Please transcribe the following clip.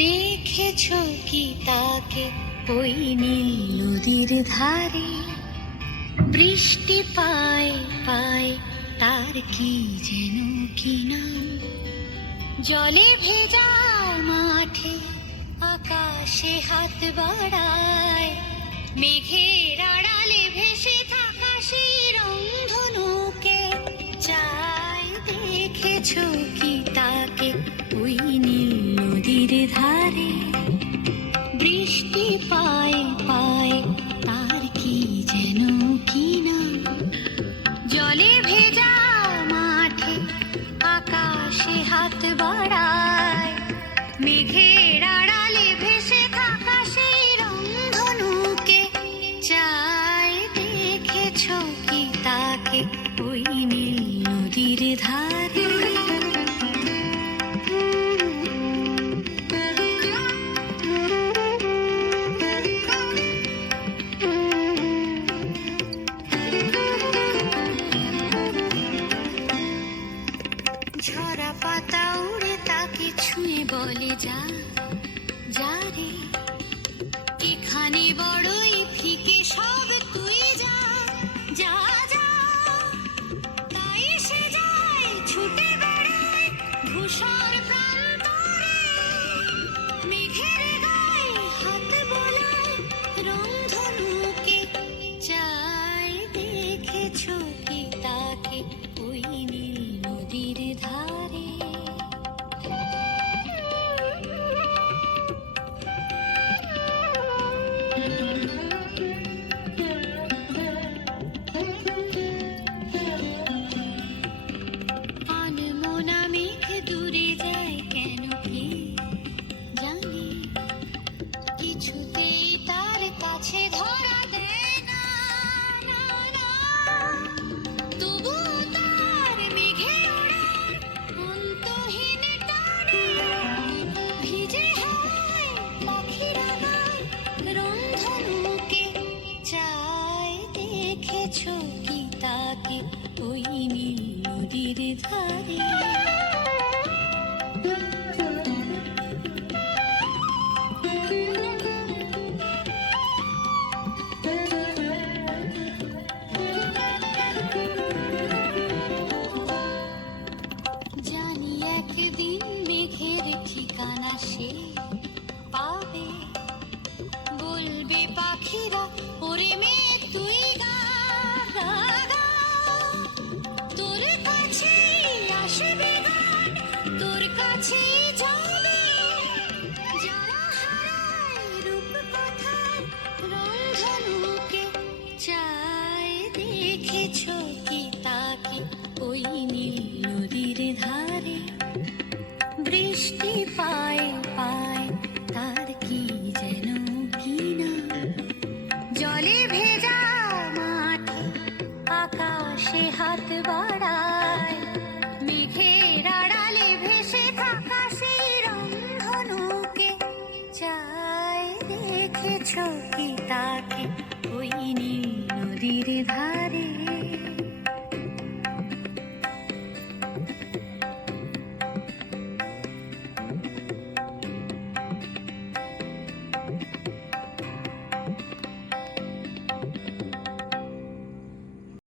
দেখেছো কি তাকে ওই নীল নদীর ধারে? বৃষ্টি পায় পায় তার কি যেন কি নাম। জলে ভেজা মাঠে আকাশে হাত বাড়ায়, মেঘের আড়ালে ভেসে থাকা সেই রংধনুকে চায়। দেখেছো কি তাকে ওই নীল নদীর ধারে? বৃষ্টি পায় পায় তার কি যেন কি না। জলে ভেজা মাঠে আকাশে হাত বাড়ায়, মেঘের আড়ালে ভেসে থাকা সেই রংধনুকে চায়। দেখেছো কি তাকে ওই নীল নদীর ধারে? ঝরা পাতা উড়ে তাকে ছুঁয়ে বলে যা যা রে, এখানে বড়ই ফিকে সব, তুই যা যা যা। তাই সে যায় ছুটে বেড়ায় ধূসর প্রান্তরে, মেঘের গায়ে হাত বোলায় রংধনুকে চায়। দেখেছো কি তাকে ওই নীল নদীর ধারে? আনমনা মেঘ দূরে যায় কেন কি জানি, কিছুতেই তার কাছে ধরা দেয় না না না। তবু তার মেঘে ওড়ার অন্তহীন টানে ভিজে হয় পাখিরা গায় রংধনুকে চায়। দেখেছো কি তাকে ওই নীল নদীর ধারে? জানি একদিন মেঘের ঠিকানা সে পাবে, বলবে পাখিরা ওরে মেঘ তুই গা গা গা। তোর কাছেই আসবে গান, তোর কাছেই যাবে, যারা হারায় রূপ কথার রংধনুকে চায়। দেখেছো কি তাকে ওই নীল নদীর ধারে? বৃষ্টি পায় পায় তার কি যেন কি না। জলে ভেজা মাঠে আকাশে হাত বাড়ায়, মেঘের আড়ালে ভেসে থাকা সেই রংধনুকে চায়। দেখেছো কি তাকে